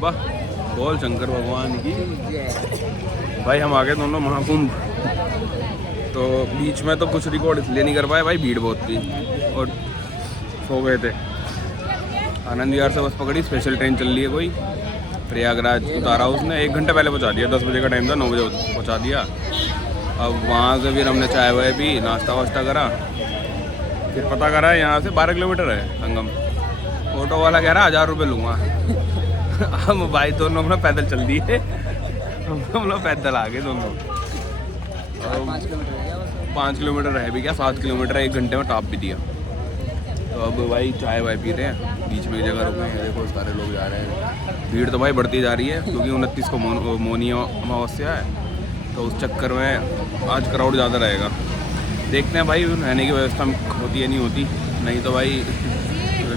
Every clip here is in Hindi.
बाबा बोल शंकर भगवान की। भाई हम आ गए दोनों महाकुंभ। तो बीच में तो कुछ रिकॉर्ड इसलिए नहीं कर पाए भाई, भीड़ बहुत थी और सो गए थे। आनंद विहार से बस पकड़ी, स्पेशल ट्रेन चल रही है कोई, प्रयागराज उतारा उसने, 1 घंटे पहले पहुंचा दिया। 10 बजे का टाइम था, 9 बजे पहुंचा दिया। अब वहाँ से फिर हमने चाय वाय पी, नाश्ता वाश्ता करा, फिर पता करा यहाँ से 12 किलोमीटर है संगम। ऑटो वाला कह रहा 1000 रुपये लूँगा। हम भाई दोनों अपना पैदल चल दिए, हम लोग पैदल आ गए दोनों। 5 किलोमीटर है भी क्या, 7 किलोमीटर है, 1 घंटे में टॉप भी दिया। तो अब भाई चाय वाय पी रहे हैं, बीच में जगह रुके हैं, देखो सारे लोग जा रहे हैं। भीड़ तो भाई बढ़ती जा रही है क्योंकि 29 को मौनी अमावस्या है, तो उस चक्कर में आज क्राउड ज़्यादा रहेगा। देखते हैं भाई रहने की व्यवस्था होती है नहीं होती, नहीं तो भाई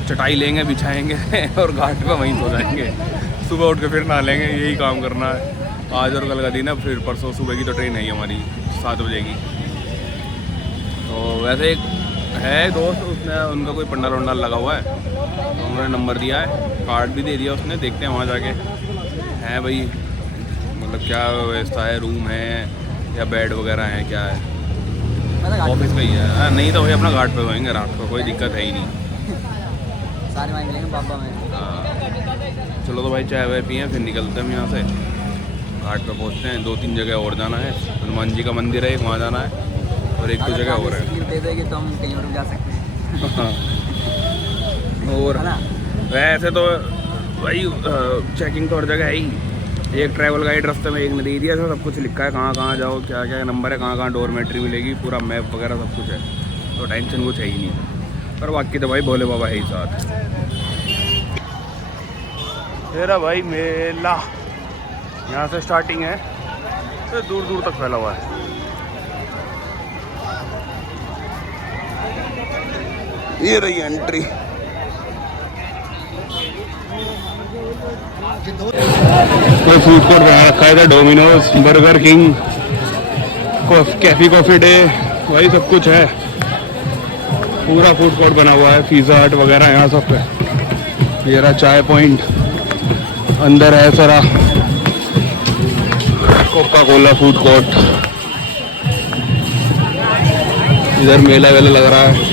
चटाई लेंगे बिछाएंगे और घाट पे वहीं सो जाएंगे। सुबह उठ के फिर नहा लेंगे, यही काम करना है आज और कल का दिन है। फिर परसों सुबह की तो ट्रेन है हमारी 7 बजे की। तो वैसे एक है दोस्त, उसने उनका कोई पंडाल वंडाल लगा हुआ है, तो उन्होंने नंबर दिया है, कार्ड भी दे दिया उसने। देखते हैं वहाँ जाके है भाई, मतलब क्या व्यवस्था है, रूम है या बेड वगैरह है, क्या है। ऑफिस का ही है, नहीं तो भाई अपना घाट पे सोएंगे रात को, कोई दिक्कत है ही नहीं। सारे भाई मिलेंगे बाबा में। चलो तो भाई चाय वाय पिए, फिर निकलते हैं हम यहाँ से, घाट पे पहुँचते हैं। 2-3 जगह और जाना है, हनुमान जी का मंदिर है वहाँ जाना है, और 1-2 जगह और है। दे देंगे तो हम कहीं और जा सकते हैं। और वैसे तो भाई चेकिंग तो हर जगह है ही। एक ट्रैवल गाइड रास्ते में एक ने दे दिया, सब कुछ लिखा है, कहाँ कहाँ जाओ, क्या क्या नंबर है, कहाँ कहाँ डोरमेट्री मिलेगी, पूरा मैप वगैरह सब कुछ है, तो टेंशन कुछ है ही नहीं। पर बाकी तो भाई भोले बाबा है ही साथ। मेरा भाई मेला यहाँ से स्टार्टिंग है, तो दूर दूर तक फैला हुआ है। ये रही एंट्री। कोई फूड कोर्ट बना रखा है, Domino's, Burger King, Cafe Coffee Day, वही सब कुछ है। पूरा फूड कोर्ट बना हुआ है, पिज़्ज़ा हट वगैरह यहाँ सब पे। ये रहा चाय पॉइंट, अंदर है सारा कोका कोला फूड कोर्ट। इधर मेला वेला लग रहा है।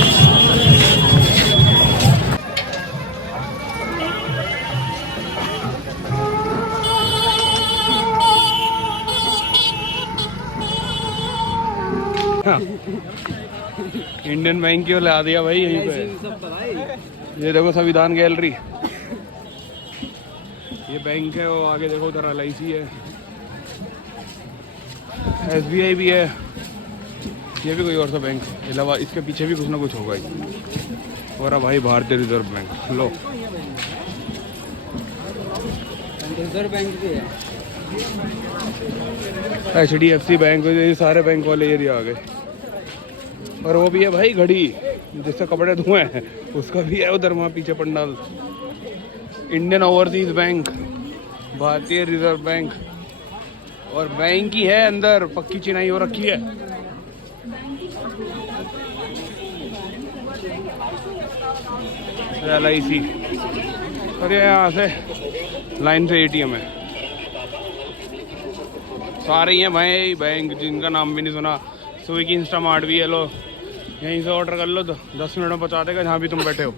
इंडियन बैंक की ला दिया भाई यहीं पे। ये देखो संविधान गैलरी, ये बैंक है, वो आगे देखो उधर LIC है, SBI भी है, ये भी कोई और सा बैंक अलावा, इसके पीछे भी कुछ ना कुछ होगा ही। और भाई भारतीय रिजर्व बैंक, लो रिजर्व बैंक भी है, HDFC बैंक, ये सारे बैंक वाले एरिया आ गए। और वो भी है भाई घड़ी जिससे कपड़े धुए हैं, उसका भी है उधर वहाँ पीछे पंडाल। इंडियन ओवरसीज बैंक, भारतीय रिजर्व बैंक, और बैंक ही है अंदर, पक्की चिनाई हो रखी है। LIC, और ये यहाँ से लाइन से ATM है। सारे ही हैं भाई बैंक जिनका नाम भी नहीं सुना। स्विगी इंस्टामार्ट भी है, लो यहीं से ऑर्डर कर लो तो 10 मिनट में पहुँचा देगा जहाँ भी तुम बैठे हो।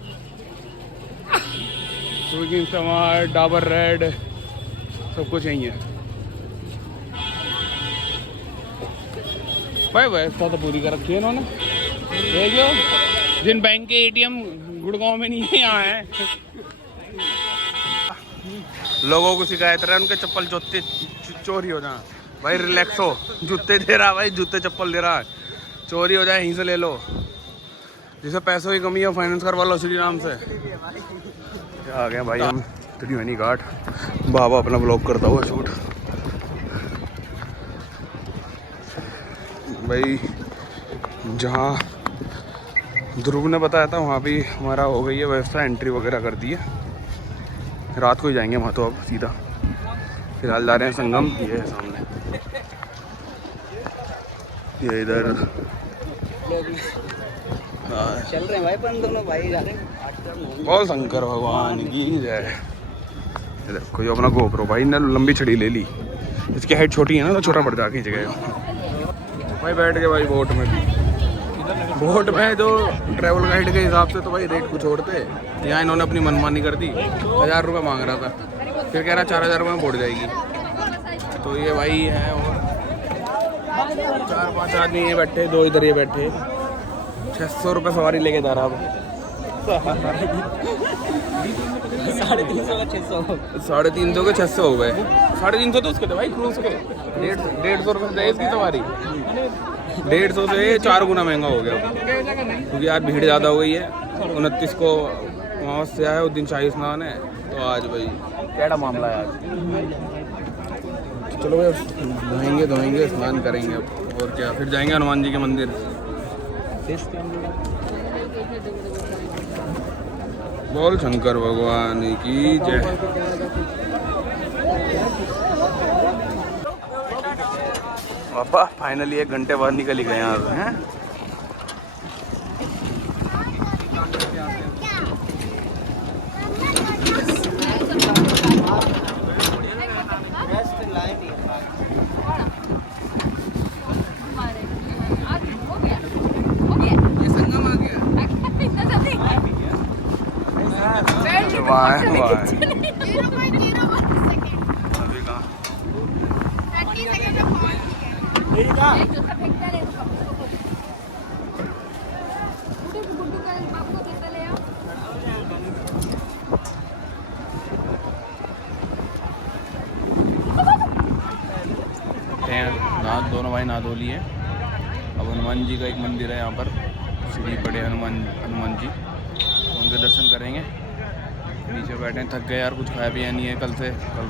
स्विगी इंस्टामार्ट, डाबर रेड, सब कुछ यहीं है भाई। व्यवस्था तो पूरी कर रखी है इन्होंने। देखो जिन बैंक के ATM गुड़गांव में नहीं है, यहाँ है। लोगों को शिकायत रहे उनके चप्पल जूते चोरी हो जाए। भाई रिलैक्स हो, जूते दे रहा है भाई, जूते चप्पल दे रहा है, चोरी हो जाए यहीं से ले लो। जिसे पैसों की कमी है फाइनेंस करवा लो श्री राम से। आ गए भाई हम त्रिवेणी घाट, बाबा अपना ब्लॉग करता हुआ शूट। भाई जहाँ ध्रुव ने बताया था वहाँ भी हमारा हो गई है व्यवस्था, एंट्री वगैरह कर दी है। रात को ही जाएंगे वहाँ तो अब सीधा। फिलहाल जा रहे हैं संगम, ये है सामने, ये इधर चल रहे हैं भाई, अपन दोनों भाई जा रहे हैं। बोल शंकर भगवान की जय। ये देखो ये अपना गोप्रो भाई ने लंबी छड़ी ले ली, इसकी हाइट छोटी है ना तो छोटा पड़ जा खींच गया भाई। बैठ गए भाई बोट में। बोट में जो ट्रैवल गाइड के हिसाब से तो भाई रेट कुछ छोड़ते, यहाँ इन्होंने अपनी मनमानी कर दी। 1000 रुपये मांग रहा था, फिर कह रहा 4000 रुपये में बोट जाएगी। तो ये भाई है और 4-5 आदमी ये बैठे, 2 इधर ये बैठे। 600 रुपये सवारी लेके जा रहा अब। 350 के 600 हो गए। 350 तो उसके थे भाई क्रूज के। 150 रुपये थे इसकी सवारी। 150 से 4 गुना महंगा हो गया क्योंकि यार भीड़ ज़्यादा हो गई है। 29 को वहाँ से आया, उस दिन शाही स्नान है, तो आज भाई क्या मामला है आज। चलो भाई धोएंगे स्नान करेंगे अब, और क्या फिर जाएंगे हनुमान जी के मंदिर। बोल शंकर भगवान की जय। पापा फाइनली 1 घंटे बाद निकल ही गए यहाँ से हैं। दोनों भाई नहा धो लिए। अब हनुमान जी का एक मंदिर है यहाँ पर, श्री बड़े हनुमान जी, उनके दर्शन करेंगे। नीचे बैठे, थक गए यार, कुछ खाया पिया नहीं है कल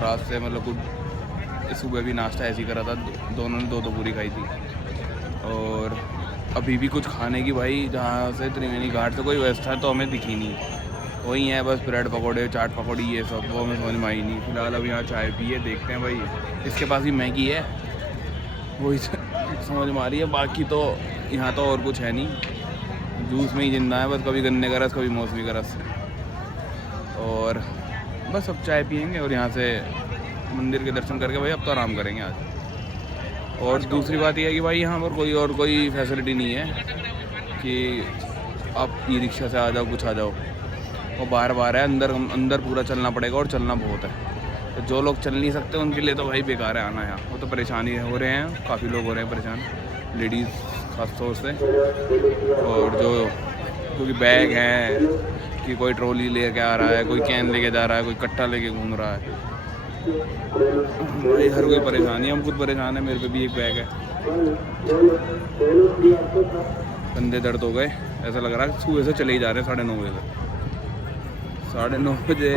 रात से, मतलब कुछ सुबह भी नाश्ता ऐसे ही करा था, दोनों ने 2 पूरी खाई थी। और अभी भी कुछ खाने की भाई जहाँ से त्रिवेणी घाट से कोई व्यवस्था तो हमें दिखी नहीं, वही है बस ब्रेड पकौड़े, चाट पकौड़ी, ये सब, वो हमें समझ में आई नहीं। फिलहाल अब यहाँ चाय पिए, देखते हैं भाई। इसके पास ही मैगी है, वही समझ में आ रही है, बाकी तो यहाँ तो और कुछ है नहीं। जूस में ही जिंदा है बस, कभी गन्ने का रस, कभी मौसमी का रस। और बस अब चाय पियेंगे और यहाँ से मंदिर के दर्शन करके भाई अब तो आराम करेंगे आज। और दूसरी बात यह है कि भाई यहाँ पर कोई फैसिलिटी नहीं है कि आप ई-रिक्शा से आ जाओ, कुछ आ जाओ। और बार है, अंदर पूरा चलना पड़ेगा, और चलना बहुत है। तो जो लोग चल नहीं सकते उनके लिए तो भाई बेकार है आना यहाँ। वो तो परेशानी हो रहे हैं, काफ़ी लोग हो रहे हैं परेशान, लेडीज़ खास तौर से। और जो क्योंकि बैग है कि कोई ट्रॉली लेके आ रहा है, कोई कैन लेके जा रहा है, कोई कट्टा लेके घूम रहा है, भाई हर कोई परेशानी है। हम खुद परेशान है, मेरे पे भी एक बैग है। कंधे दर्द हो गए, ऐसा लग रहा है सुबह से चले ही जा रहे हैं 9:30 बजे से। 9:30 बजे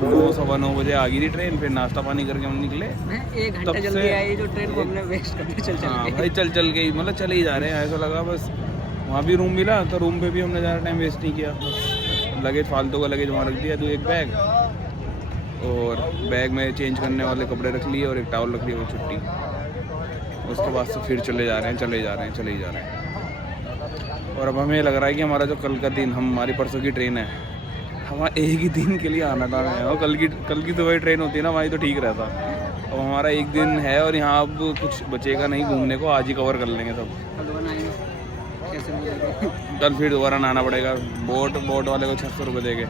9-9:15 बजे आ गई थी ट्रेन, फिर नाश्ता पानी करके हम निकले। 1 घंटा जल्दी आई, जो ट्रेन को हमने वेस्ट कर दिया। हाँ भाई चल गई, मतलब चले ही जा रहे हैं, ऐसा लगा बस। वहाँ भी रूम मिला तो रूम पे भी हमने ज़्यादा टाइम वेस्ट नहीं किया, लगेज फालतू का लगेज वहाँ रख दिया, तो एक बैग, और बैग में चेंज करने वाले कपड़े रख लिए और एक टॉवल रख लिया, वो छुट्टी। उसके बाद से फिर चले जा रहे हैं। और अब हमें लग रहा है कि हमारा जो कल का दिन, हमारी परसों की ट्रेन है, हमारा एक ही दिन के लिए आना था। और कल की सुबह ट्रेन होती है ना, वहीं तो ठीक रहता। अब हमारा एक दिन है और यहाँ अब कुछ बचेगा नहीं घूमने को, आज ही कवर कर लेंगे सब। कल फिर दोबारा नहाना पड़ेगा। बोट वाले को 600 रुपये देंगे।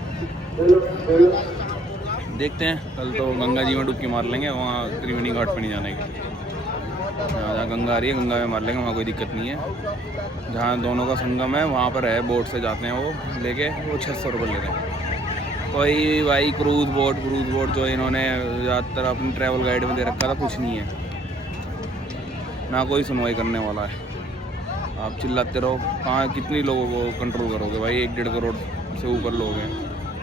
देखते हैं, कल तो गंगा जी में डुबकी मार लेंगे, वहाँ त्रिवेणी घाट पे नहीं जाने के। जहाँ गंगा आ रही है, गंगा में मार लेंगे, वहाँ कोई दिक्कत नहीं है। जहाँ दोनों का संगम है वहाँ पर है, बोट से जाते हैं वो लेके, वो 600 रुपये ले रहे हैं। कोई भाई क्रूज़ बोट जो इन्होंने ज़्यादातर अपनी ट्रैवल गाइड में दे रखा था, कुछ नहीं है ना, कोई सुनवाई करने वाला है। आप चिल्लाते रहो, कहाँ कितनी लोगों को कंट्रोल करोगे भाई। 1-1.5 करोड़ से ऊपर लोग हैं,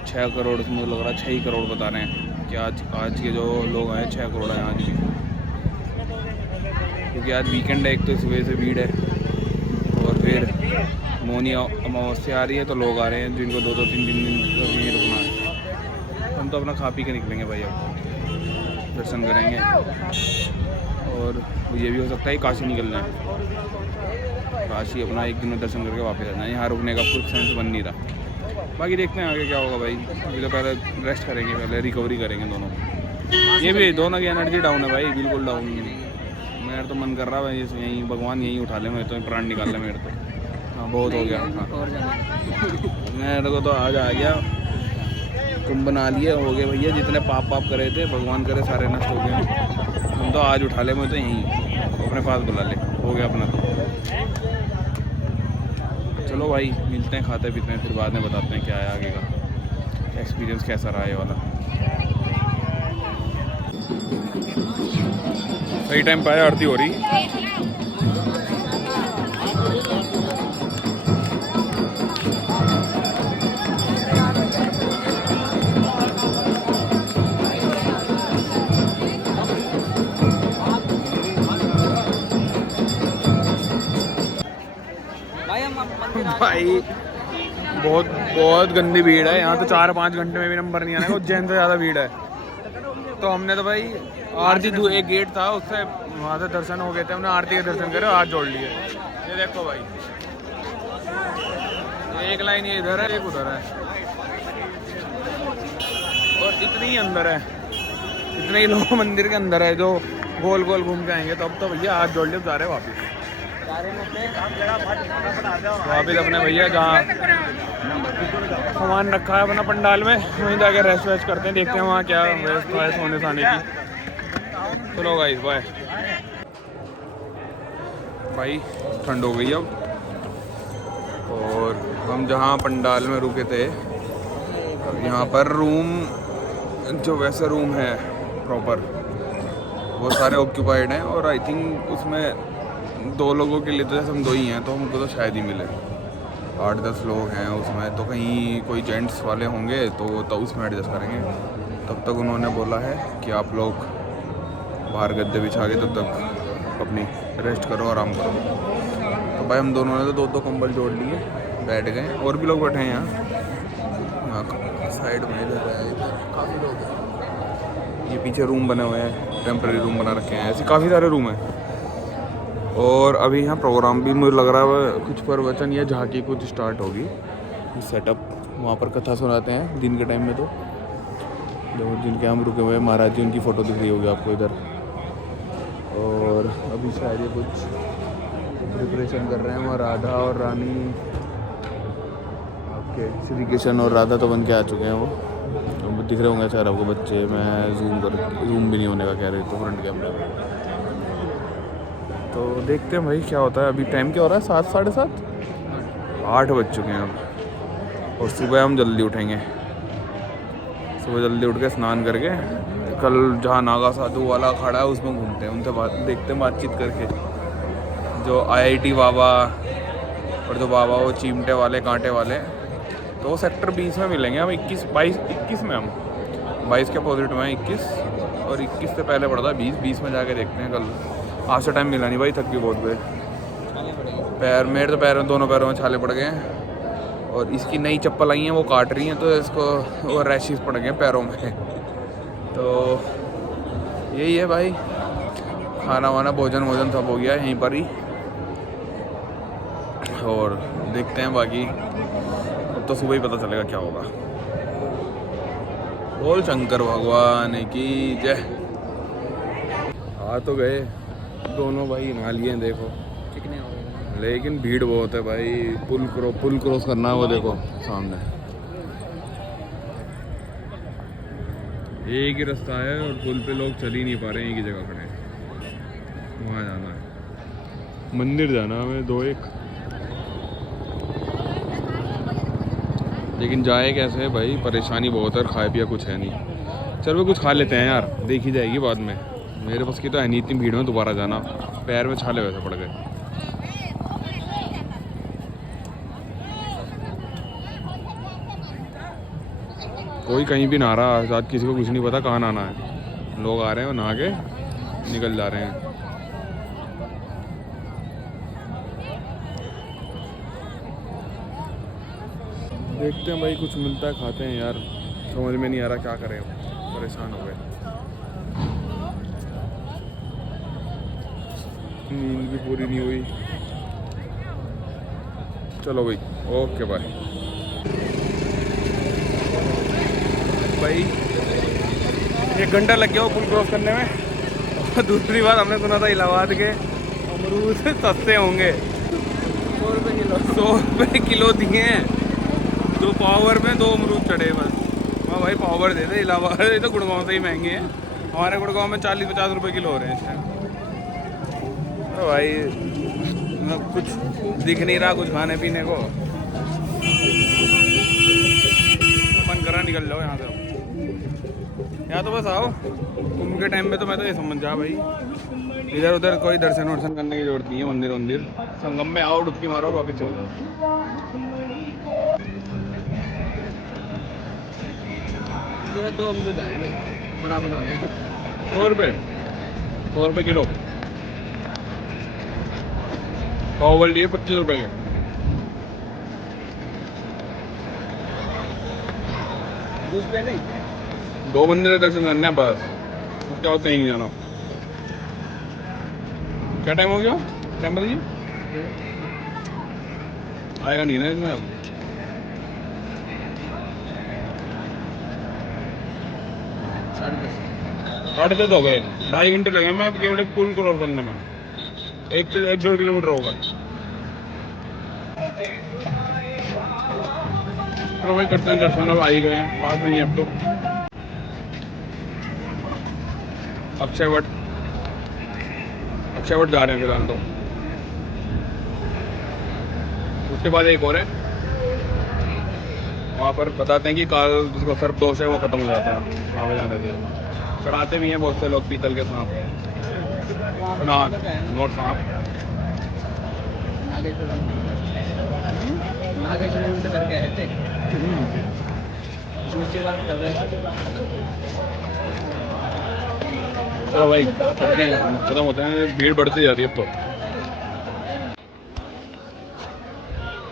6 करोड़ मुझे लग रहा है 6 ही करोड़ बता रहे हैं कि आज के जो लोग हैं 6 करोड़ हैं आज भी। क्योंकि आज वीकेंड है, एक तो सुबह से भीड़ है, और फिर मौनी अमावस्या आ रही है, तो लोग आ रहे हैं जिनको 2-3 दिन यहीं रुकना है। हम तो अपना खा पी के निकलेंगे भाई, अब दर्शन करेंगे। और ये भी हो सकता है काशी निकलना है, काशी अपना एक दिन में दर्शन करके वापस आ जाना है। यहाँ रुकने का कुछ सेंस बन नहीं रहा। बाकी देखते हैं आगे क्या होगा भाई। अभी तो पहले रेस्ट करेंगे, पहले रिकवरी करेंगे दोनों। ये भी दोनों की एनर्जी डाउन है भाई, बिल्कुल डाउन। मेरा तो मन कर रहा है भाई यहीं भगवान यहीं उठा ले, मेरे तो प्राण निकाल ले मेरे तो। हाँ बहुत हो गया। हाँ और जाना मेरे को तो आज आ गया, तुम बना लिए हो गए भैया। जितने पाप करे थे भगवान करे सारे नष्ट हो गए। हम तो आज उठा ले, मैं तो यहीं अपने पास बुला ले, हो गया अपना तो। चलो भाई मिलते हैं, खाते पीते हैं, फिर बाद में बताते हैं क्या है आगे का एक्सपीरियंस, कैसा रहा ये वाला। सही टाइम पे आया, आरती हो रही। भाई हम मंदिर आ गए। भाई बहुत बहुत गंदी भीड़ है यहाँ तो। 4-5 घंटे में भी नंबर नहीं आने का, उज्जैन से ज़्यादा भीड़ है। तो हमने तो भाई आरती एक गेट था उससे वहाँ से दर्शन हो गए थे, हमने आरती के दर्शन करे, हाथ जोड़ लिए। ये देखो भाई, एक लाइन ये इधर है, एक उधर है, और इतनी ही अंदर है, इतने ही लोग मंदिर के अंदर है जो गोल गोल घूम के आएंगे। तो अब तो भैया हाथ जोड़ लिए जा रहे हैं वापस अपने भैया जहाँ सामान रखा है अपना पंडाल में, वहीं जाके रेस्ट वेस्ट करते हैं। देखते हैं वहाँ क्या व्यवस्था है सोने खाने की। चलो गाइस बाय। भाई ठंड हो गई अब, और हम जहाँ पंडाल में रुके थे यहाँ पर रूम, जो वैसे रूम है प्रॉपर, वो सारे ऑक्यूपाइड हैं। और आई थिंक उसमें 2 लोगों के लिए तो जैसे हम 2 ही हैं, तो हमको तो शायद ही मिले। 8-10 लोग हैं उसमें, तो कहीं कोई जेंट्स वाले होंगे तो उसमें एडजस्ट करेंगे। तब तक उन्होंने बोला है कि आप लोग बाहर गद्दे बिछा के तब तक अपनी रेस्ट करो, आराम करो। तो भाई हम दोनों ने तो 2-2 कंबल जोड़ लिए, बैठ गए। और भी लोग बैठे हैं यहाँ साइड में, इधर है, काफ़ी लोग हैं। ये पीछे रूम बने हुए हैं, टेम्प्रेरी रूम बना रखे हैं, ऐसे काफ़ी सारे रूम हैं। और अभी यहाँ प्रोग्राम भी मुझे लग रहा है कुछ प्रवचन या झांकी कुछ स्टार्ट होगी। सेटअप वहाँ पर कथा सुनाते हैं दिन के टाइम में। तो जो जिनके हम रुके हुए हैं महाराज जी, उनकी फ़ोटो दिख रही होगी आपको इधर। और अभी शायद ये कुछ प्रिपरेशन कर रहे हैं वहाँ राधा और रानी, आपके श्री कृष्ण और राधा तो बन के आ चुके हैं। वो दिख रहे होंगे शायद आपको बच्चे। मैं जूम भी नहीं होने का कह रही तो फ्रंट कैमरा में। तो देखते हैं भाई क्या होता है। अभी टाइम क्या हो रहा है, 7 साढ़े 7, 8 बज चुके हैं अब। और सुबह हम जल्दी उठेंगे, सुबह जल्दी उठ के स्नान करके कल जहाँ नागा साधु वाला खड़ा है उसमें घूमते हैं, उनसे देखते हैं बातचीत करके। जो IIT बाबा और जो बाबा वो चिमटे वाले कांटे वाले, तो वो सेक्टर 20 में मिलेंगे। हम 21 में, हम 22 के अपोजिट में 21, और 21 से पहले पड़ता है 20 में जाके देखते हैं कल। आज से टाइम मिला नहीं भाई, थक भी बहुत गए पैर। मेरे तो पैरों, दोनों पैरों में छाले पड़ गए हैं। और इसकी नई चप्पल आई हैं, वो काट रही हैं, तो इसको वो रैशेस पड़ गए पैरों में। तो यही है भाई, खाना वाना भोजन सब हो गया यहीं पर ही। और देखते हैं बाकी, अब तो सुबह ही पता चलेगा क्या होगा। बोल शंकर भगवान की जय। आ तो गए दोनों भाई, हिमालय हैं देखो कितने हो गए। लेकिन भीड़ बहुत है भाई। पुल क्रॉस करना है, वो देखो सामने एक ही रास्ता है, और पुल पे लोग चल ही नहीं पा रहे हैं, एक ही जगह खड़े हैं। वहाँ जाना है, मंदिर जाना है हमें 2-1। लेकिन जाए कैसे भाई, परेशानी बहुत है, खाए पिया कुछ है नहीं। चलो कुछ खा लेते हैं यार, देखी जाएगी बाद में। मेरे पास की तो है नहीं इतनी भीड़ में दोबारा जाना, पैर में छाले वैसे पड़ गए। कोई कहीं भी नहा रहा है, किसी को कुछ नहीं पता कहाँ नहाना है। लोग आ रहे हैं, नहा के निकल जा रहे हैं। देखते हैं भाई, कुछ मिलता है खाते हैं यार। समझ में नहीं आ रहा क्या करें, परेशान हो गए। नींद भी पूरी नहीं हुई। चलो भाई, ओके बाय। भाई 1 घंटा लग गया वो पुल क्रॉस करने में। और दूसरी बात हमने सुना था इलाहाबाद के अमरूद सस्ते होंगे। 100 रुपये किलो दिए हैं। 2 पावर में 2 अमरूद चढ़े बस। हाँ भाई पावर दे दे। इलाहाबाद ये तो गुड़गांव से ही महंगे हैं। हमारे गुड़गांव में 40-50 रुपये किलो हो रहे हैं इस टाइम। तो भाई कुछ दिख नहीं रहा कुछ खाने पीने को। मन करा निकल जाओ यहाँ से। यहाँ तो बस आओ कुंभ के टाइम में तो मैं तो ये समझ जा भाई इधर उधर कोई दर्शन वर्शन करने की जरूरत नहीं है। मंदिर वंदिर संगम में आओ डुबकी मारो वापस चलो जाओ। ये 2 अमरूद आए बराबर हो गए। 100 रुपये किलो। पाव लिए 25 रुपये के। दूसरे नहीं 2 मंदिर दर्शन करने हैं बस। क्या होता है नहीं जाना। क्या टाइम हो गया टेम्पल जी? आएगा नहीं ना इसमें अब। 10:30 हो गए। 2.5 घंटे लगे मैं केवल एक पुल क्रॉस करने में। 1-1.5 किलोमीटर होगा। तो भाई करते हैं दर्शन। अब आ ही गए हैं बात नहीं है अब तो। अक्षय वट जा रहे हैं फिलहाल तो। उसके बाद एक और है वहाँ पर बताते हैं कि काल जिसको सर्पदोष है वो खत्म हो जाता है। वहाँ पे जाने से चढ़ाते भी हैं बहुत से लोग पीतल के सांप। ना नोट सांप करके आए थे। चलो भाई खत्म होते हैं। भीड़ बढ़ती जा रही है अब तो।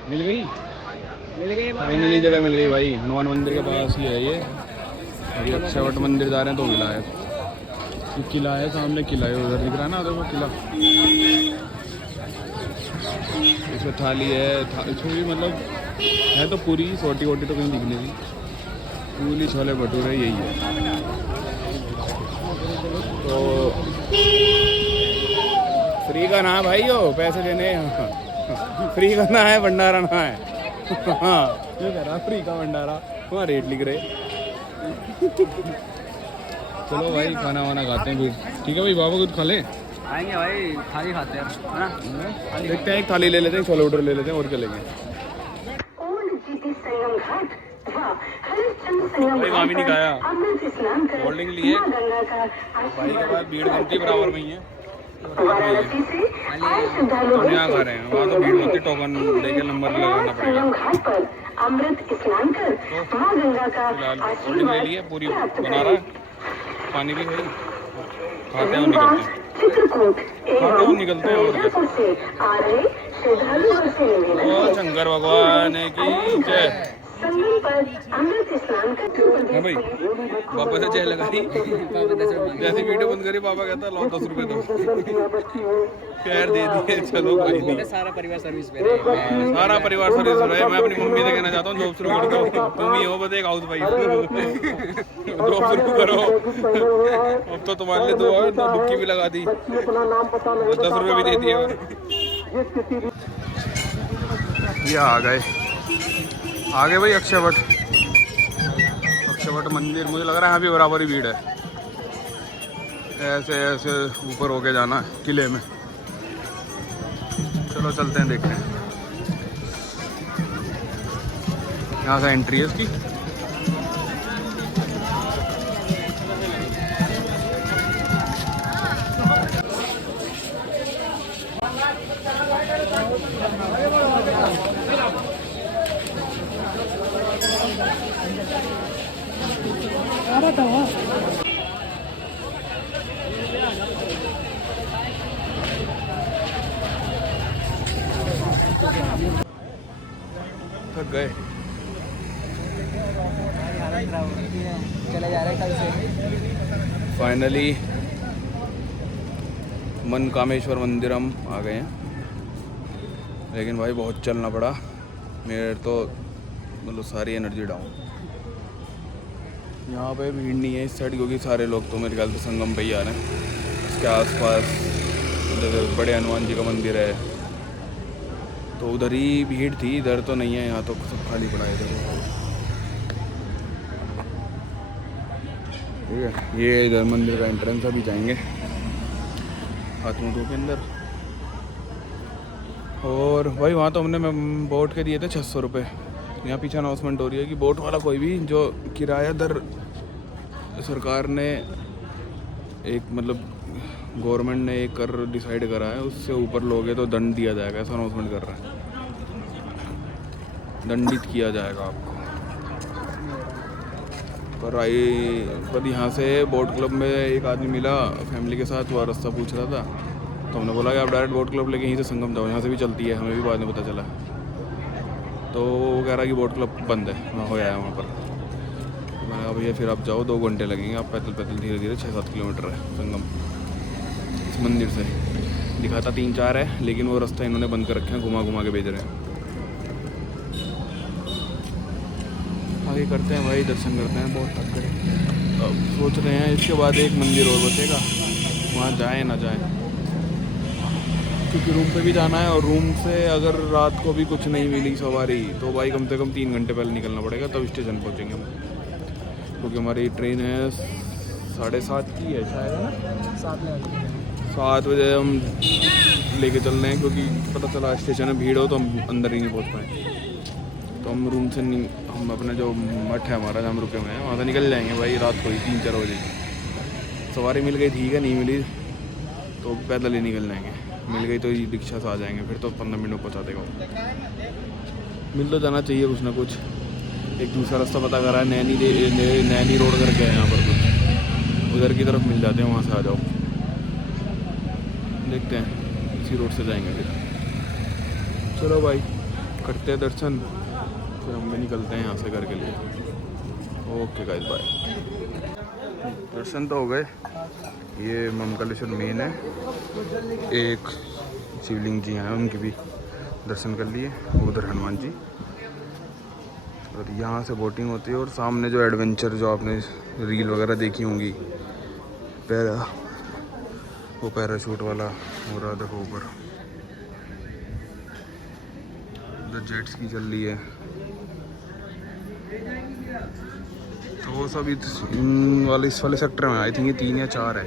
मिल गई फाइनली जगह मिल गई भाई। हनुमान मंदिर के पास ही है ये। अभी अक्षयवट मंदिर जा रहे हैं तो मिला है। किला है सामने। किला है उधर दिख रहा है ना देखो किला। इसमें थाली है। इसमें भी मतलब है तो पूरी सोटी वोटी तो कहीं दिख नहीं रही। पूरी छोले भटूरे यही है। तो फ्री का ना है भाई हो पैसे देने। फ्री का ना है भंडारा ना है। हाँ ये कह रहा फ्री का भंडारा। वहाँ रेट लिख रहे। चलो भाई खाना वाना खाते हैं फिर। ठीक है भाई बाबा कुछ खा लें। आएंगे भाई थाली खाते हैं है ना। देखते हैं एक थाली ले लेते हैं छोले भटूरे ले लेते हैं और क्या लेंगे। भाई वहाँ भी नहीं खाया। कोल्ड ड्रिंक लिए भाई के बाद भीड़ कमती बराबर में ही है। हम यहाँ खा रहे हैं। वहाँ तो भीड़ होती टोकन देके नंबर लगाना पड़ेगा। अमृत स्नान कर मां गंगा का कोल्ड ड्रिंक ले लिए पूरी बना रहा है। पानी भी भाई खाते हैं और निकलते हैं। खाते हैं निकलते हैं और शंकर भगवान की जय। हाँ भाई पापा से जय लगाई। जैसे वीडियो बंद करी पापा कहता लो 10 रुपये दो। खैर दे दिए चलो कोई नहीं। सारा परिवार सर्विस पे सारा परिवार सर्विस पे। मैं अपनी मम्मी से कहना चाहता हूँ जॉब शुरू कर दो। तुम ही हो बस एक हाउस वाइफ। जॉब शुरू करो। अब तो तुम्हारे लिए दो डुबकी भी लगा दी। 10 रुपये भी दे दिए। ये आ गए आगे भाई अक्षयवट मंदिर। मुझे लग रहा है यहाँ भी बराबर ही भीड़ है। ऐसे ऐसे ऊपर होके जाना है किले में। चलो चलते हैं देखते हैं। यहाँ से एंट्री है इसकी। थक गए। चले जा रहे हैं कल से। फाइनली मनकामेश्वर मंदिर हम आ गए हैं। लेकिन भाई बहुत चलना पड़ा। मेरे तो मतलब सारी एनर्जी डाउन। यहाँ पे भीड़ नहीं है इस साइड, क्योंकि सारे लोग तो मेरे ख्याल से संगम पे ही आ रहे हैं। इसके आसपास जैसे बड़े हनुमान जी का मंदिर है तो उधर ही भीड़ थी, इधर तो नहीं है। यहाँ तो सब खाली पड़ा है इधर। ठीक है, ये इधर मंदिर का एंट्रेंस, अभी जाएंगे हाथ मुँह धो के अंदर। और भाई वहाँ तो हमने बोट के दिए थे 600 रुपये। यहाँ पीछे अनाउंसमेंट हो रही है कि बोट वाला कोई भी जो किराया दर सरकार ने एक मतलब गवर्नमेंट ने एक कर डिसाइड करा है, उससे ऊपर लोगे तो दंड दिया जाएगा, ऐसा अनाउंसमेंट कर रहा है। दंडित किया जाएगा आपको। पर यहाँ से बोट क्लब में एक आदमी मिला फैमिली के साथ, वो रास्ता पूछ रहा था, तो हमने बोला कि आप डायरेक्ट बोट क्लब लेके यहीं से संगम जाओ, यहाँ से भी चलती है, हमें भी बाद में पता चला। तो वो कह रहा कि बोट क्लब बंद है, वहाँ हो आया वहाँ पर। तो मैंने कहा भैया फिर आप जाओ, 2 घंटे लगेंगे, आप पैदल पैदल धीरे धीरे 6-7 किलोमीटर है संगम इस मंदिर से। दिखाता 3-4 है, लेकिन वो रास्ता इन्होंने बंद कर रखे हैं, घुमा घुमा के भेज रहे हैं। आगे करते हैं भाई, दर्शन करते हैं, बहुत थक गए। अब सोच रहे हैं इसके बाद एक मंदिर और बचेगा, वहाँ जाएं ना जाएं, क्योंकि रूम पे भी जाना है। और रूम से अगर रात को भी कुछ नहीं मिली सवारी तो भाई कम से कम 3 घंटे पहले निकलना पड़ेगा, तब स्टेशन पहुँचेंगे हम, क्योंकि हमारी ट्रेन है 7:30 की है शायद, है ना। 7 बजे हम लेके चल रहे हैं, क्योंकि पता चला स्टेशन में भीड़ हो तो हम अंदर ही नहीं पहुँच पाए। तो हम रूम से नहीं, हम अपना जो मठ है हमारा जहाँ हम रुके हुए हैं वहाँ से निकल जाएंगे भाई रात को ही 3-4 बजे। सवारी मिल गई ठीक है, नहीं मिली तो पैदल ही निकल जाएंगे, मिल गई तो रिक्शा से आ जाएंगे, फिर तो 15 मिनट में पहुँचा देगा। मिल तो जाना चाहिए कुछ ना कुछ। एक दूसरा रास्ता पता करा है, नैनी रोड करके है यहाँ पर कुछ, उधर की तरफ मिल जाते हैं, वहाँ से आ जाओ। देखते हैं, इसी रोड से जाएंगे फिर। चलो भाई करते हैं दर्शन, फिर हम भी निकलते हैं यहाँ से घर के लिए। Okay guys bye. दर्शन तो हो गए, ये महाकालेश्वर मेन है, एक शिवलिंग जी हैं उनके भी दर्शन कर लिए, उधर हनुमान जी। और यहाँ से बोटिंग होती है, और सामने जो एडवेंचर जो आपने रील वगैरह देखी होंगी, वो पैराशूट वाला हो रहा, देखो ऊपर जो जेट्स की चल रही है, तो वो सब इस वाले सेक्टर में आई थिंक ये 3 या 4 है।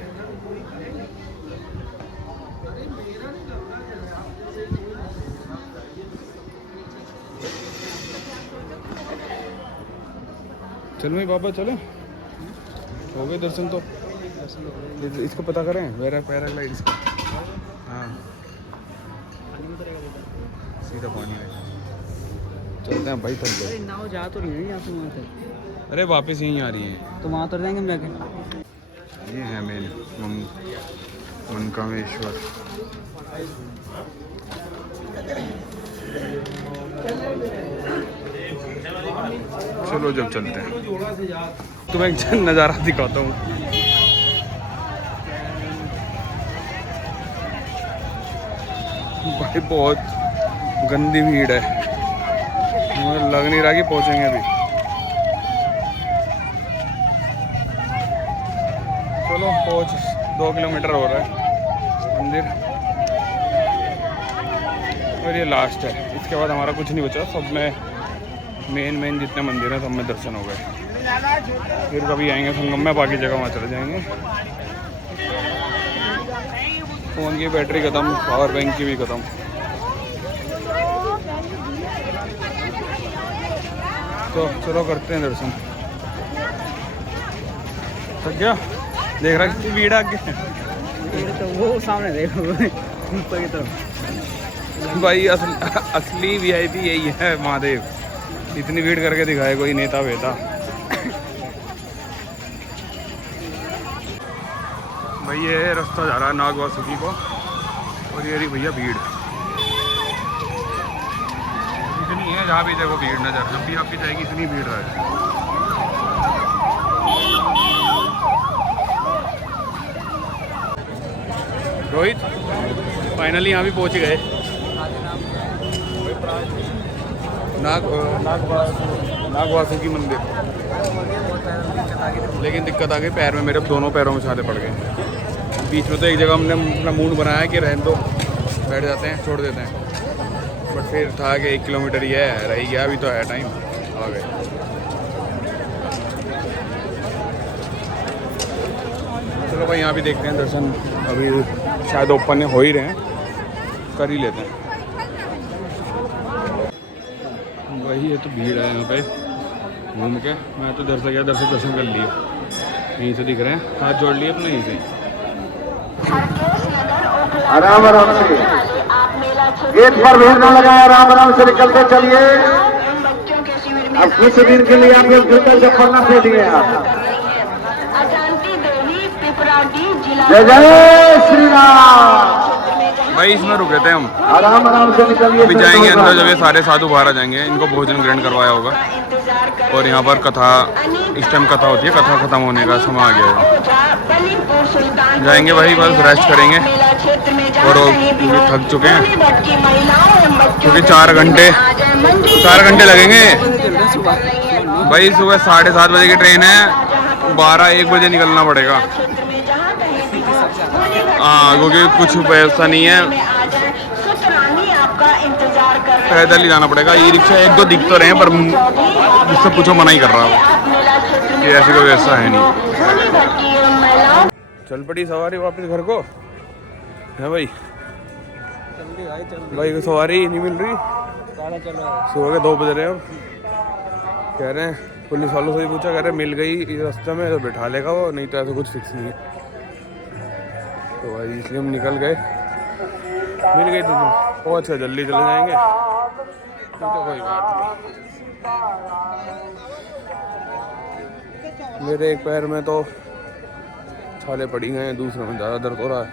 चलो भाई पापा चलो, हो गए दर्शन तो। इसको पता करें पैराग्लाइड इसका। हाँ सीधा पानी है, चलते हैं भाई, थक गए। नाव जा तो नहीं है यहाँ से वहाँ तक। अरे वापस यहीं आ रही हैं, तो वहाँ उतर जाएंगे हम जाके। ये है मेन मनकामेश्वर। चलो जब चलते हैं, तुम्हें एक नज़ारा दिखाता हूँ। भाई बहुत गंदी भीड़ है, मुझे लग नहीं रहा कि पहुँचेंगे अभी। चलो पहुँच, 2 किलोमीटर हो रहा है मंदिर, और ये लास्ट है, इसके बाद हमारा कुछ नहीं बचा। सब में मेन जितने मंदिर हैं सब में दर्शन हो गए। फिर कभी आएंगे संगम में, बाकी जगह वहाँ चले जाएंगे। फ़ोन की बैटरी ख़त्म, पावर बैंक की भी ख़त्म। तो चलो करते हैं दर्शन। थक गया, देख रहा कितनी भीड़ आगे। तो वो सामने देखो ऊपर की तरफ भाई असली VIP यही है महादेव, इतनी भीड़ करके दिखाए कोई नेता वेता। भाई ये रास्ता जा रहा है नागवासुकी को, और ये रही भैया भीड़ इतनी है, जहाँ भी देखो भीड़ नजर, जब भी आपकी जाएगी इतनी भीड़ है। रोहित फाइनली यहाँ भी पहुँच गए। नागवासुकी मंदिर। लेकिन दिक्कत आ गई पैर में, मेरे दोनों पैरों में छाले पड़ गए। बीच में तो एक जगह हमने अपना मूड बनाया कि रहने दो, बैठ जाते हैं, छोड़ देते हैं, बट फिर था कि 1 किलोमीटर ही है, रह गया, अभी तो है टाइम, आ गए। चलो भाई यहाँ भी देखते हैं दर्शन, अभी शायद ओपन हो ही रहे हैं, कर ही लेते हैं। वही है तो भीड़ है यहाँ पे, घूम के मैं तो दर्शन गया, दर्शन कर लिए, यहीं से दिख रहे हैं, हाथ जोड़ लिए अपने यहीं से। आराम आराम से गेट पर भीड़ न लगाए, आराम आराम से निकलते चलिए। अब कुछ दिन के लिए आप लोग जूते चप्पल न फेंकिए। जय जय श्री राम। भाई इसमें रुके थे हम, आराम आराम से निकलिए। अभी जाएंगे अंदर, जब ये सारे साधु बाहर आ जाएंगे, इनको भोजन ग्रहण करवाया होगा, और यहाँ पर कथा, इस टाइम कथा होती है, कथा खत्म होने का समय आ गया है। जाएंगे भाई, बस रेस्ट करेंगे, और थक चुके हैं क्योंकि 4 घंटे लगेंगे भाई। सुबह 7:30 बजे की ट्रेन है, 12-1 बजे निकलना पड़ेगा। हाँ, क्योंकि कुछ व्यवस्था नहीं है, पैदल ही जाना पड़ेगा। ई रिक्शा 1-2 दिख तो रहे हैं, पर जिससे पूछो मना ही कर रहा हूँ कि ऐसी कोई व्यवस्था है नहीं। चल पड़ी सवारी वापस घर को, है भाई? भाई को सवारी नहीं मिल रही, सुबह के 2 बज रहे हैं, कह रहे हैं पुलिस वालों से ही पूछा, कह रहे मिल गई इस रास्ते में तो बैठा लेगा वो, नहीं तो ऐसा कुछ फिक्स नहीं है। तो भाई इसलिए हम निकल गए, मिल गई तो बहुत अच्छा, जल्दी चले जाएंगे, तो कोई बात नहीं। मेरे एक पैर में तो छाले पड़ी गए हैं, दूसरे में ज़्यादा दर्द हो रहा है।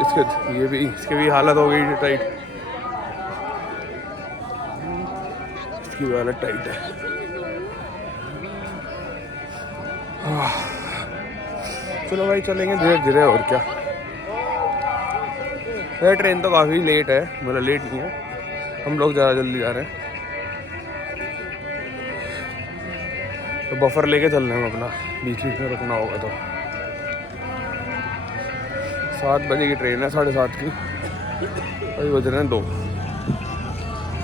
इसके भी हालत हो गई टाइट, इसकी भी हालत टाइट है। चलो भाई चलेंगे धीरे धीरे, और क्या है। ट्रेन तो काफ़ी लेट है, मतलब लेट नहीं है, हम लोग ज़्यादा जल्दी जा रहे हैं, तो बफर लेके चल रहे हैं अपना, बीच बीच में रुकना होगा तो। 7 बजे की ट्रेन है, 7:30 की, अभी बज रहे हैं 2,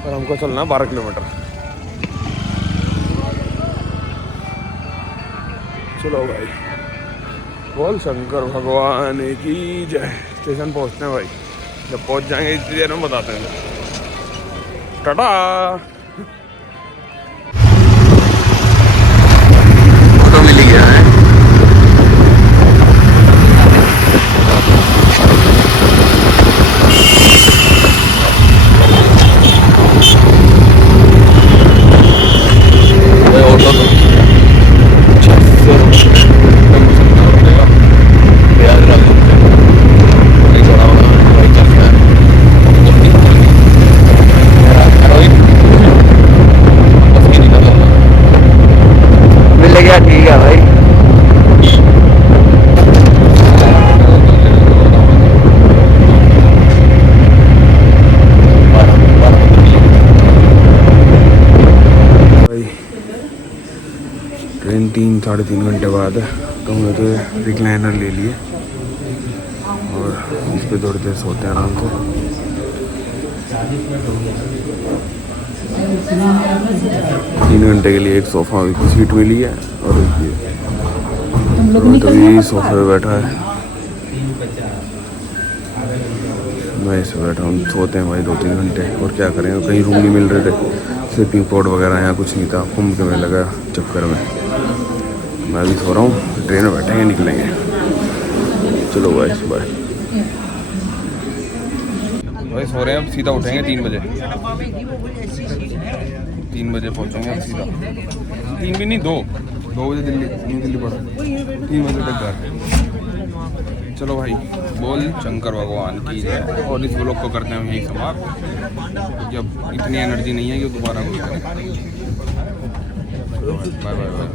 और हमको चलना है 12 किलोमीटर। चलो भाई, बोल शंकर भगवान की जय। स्टेशन पहुंचते हैं भाई, जब पहुंच जाएंगे इतनी देर में बताते हैं। टाटा। तो मिल गया है, ट्रेन 3-3.5 घंटे बाद है, तो हमने तो रिक्लाइनर ले लिए और इस पर थोड़ी देर सोते हैं आराम से। 3 घंटे के लिए एक सोफ़ा की सीट मिली है, और तभी सोफे पे बैठा है, मैं इस बैठा हूँ, सोते हैं भाई 2-3 घंटे, और क्या करें, कहीं रूम नहीं मिल रहे थे, स्लीपिंग पॉड वगैरह यहाँ कुछ नहीं था, कुंभ के में लगा चक्कर में मैं भी सो रहा हूँ। ट्रेन में बैठेंगे, निकलेंगे। चलो भाई, बाय। भाई सो रहे हैं, अब सीधा उठेंगे 3 बजे, 3 बजे पहुँचेंगे अब सीधा, 3 भी नहीं 2 बजे दिल्ली पड़ा, 3 बजे तक घर। चलो भाई, बोल शंकर भगवान की जय। और इस व्लॉग को करते हैं हम यही समाप्त, जब इतनी एनर्जी नहीं है कि दोबारा कुछ करें। Bye bye bye.